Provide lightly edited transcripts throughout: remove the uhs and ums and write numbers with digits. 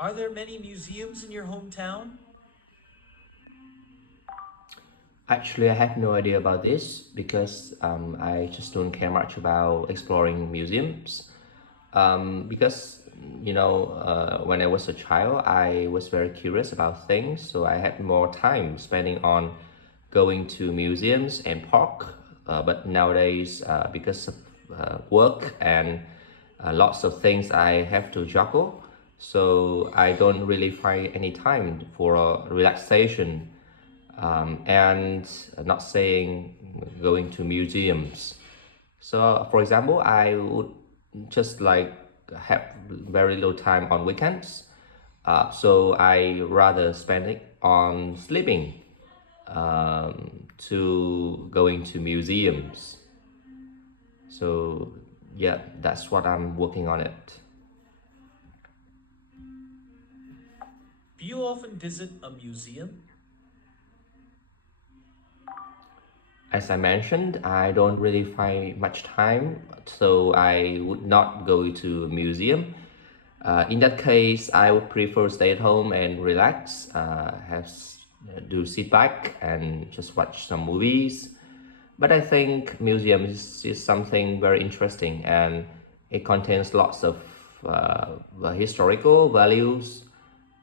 Are there many museums in your hometown? Actually, I have no idea about this because I just don't care much about exploring museums. Because when I was a child, I was very curious about things, so I had more time spending on going to museums and park. But nowadays, because of work and lots of things I have to juggle, so I don't really find any time for relaxation and not saying going to museums. So, for example, I would just like have very little time on weekends. So I rather spend it on sleeping to going to museums. So yeah, that's what I'm working on it. Do you often visit a museum? As I mentioned, I don't really find much time, so I would not go to a museum. In that case, I would prefer stay at home and relax, do sit back and just watch some movies. But I think museums is something very interesting, and it contains lots of historical values,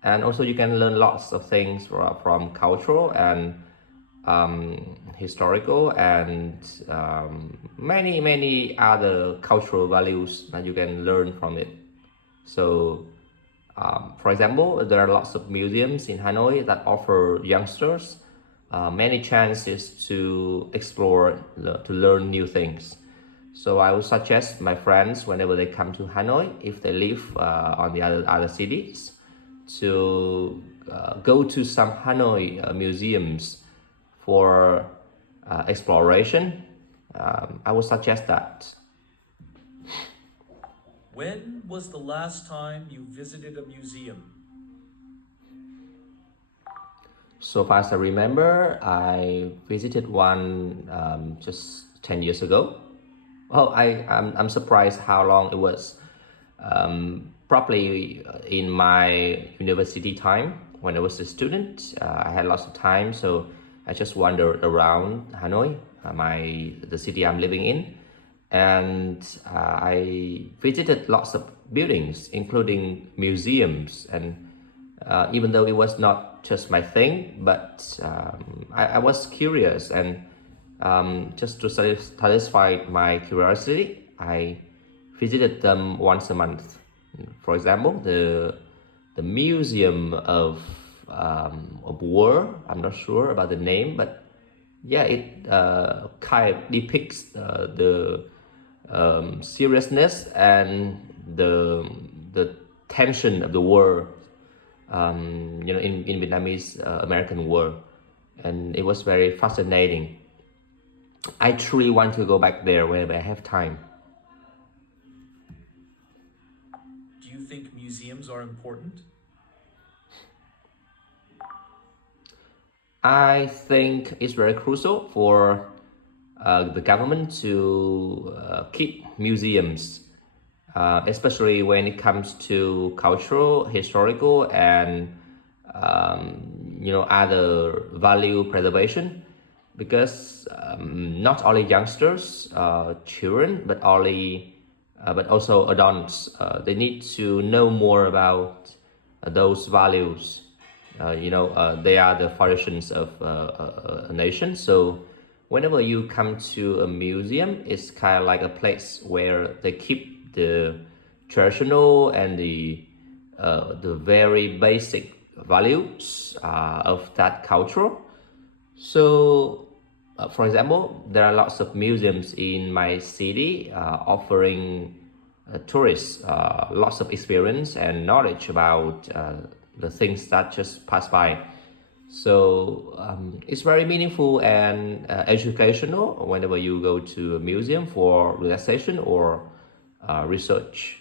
and also you can learn lots of things from cultural and historical and many other cultural values that you can learn from it. So, for example, there are lots of museums in Hanoi that offer youngsters many chances to explore, to learn new things. So I would suggest my friends whenever they come to Hanoi, if they live on the other cities, to go to some Hanoi museums for exploration. I would suggest that. When was the last time you visited a museum? So far as I remember, I visited one just 10 years ago. Oh, I'm surprised how long it was. Probably in my university time when I was a student, I had lots of time, so I just wandered around Hanoi, the city I'm living in, and I visited lots of buildings, including museums. And even though it was not just my thing, but I was curious, and just to satisfy my curiosity, I visited them once a month. For example, the Museum of War. I'm not sure about the name, but yeah, it kind of depicts the seriousness and the tension of the war. In Vietnamese American War, and it was very fascinating. I truly want to go back there whenever I have time. Do you think museums are important? I think it's very crucial for the government to keep museums, especially when it comes to cultural, historical, and other value preservation, because not only youngsters, children, but also adults, they need to know more about those values. They are the foundations of a nation. So whenever you come to a museum, it's kind of like a place where they keep the traditional and the very basic values of that culture. So, for example, there are lots of museums in my city offering tourists lots of experience and knowledge about the things that just pass by. So it's very meaningful and educational whenever you go to a museum for relaxation or research.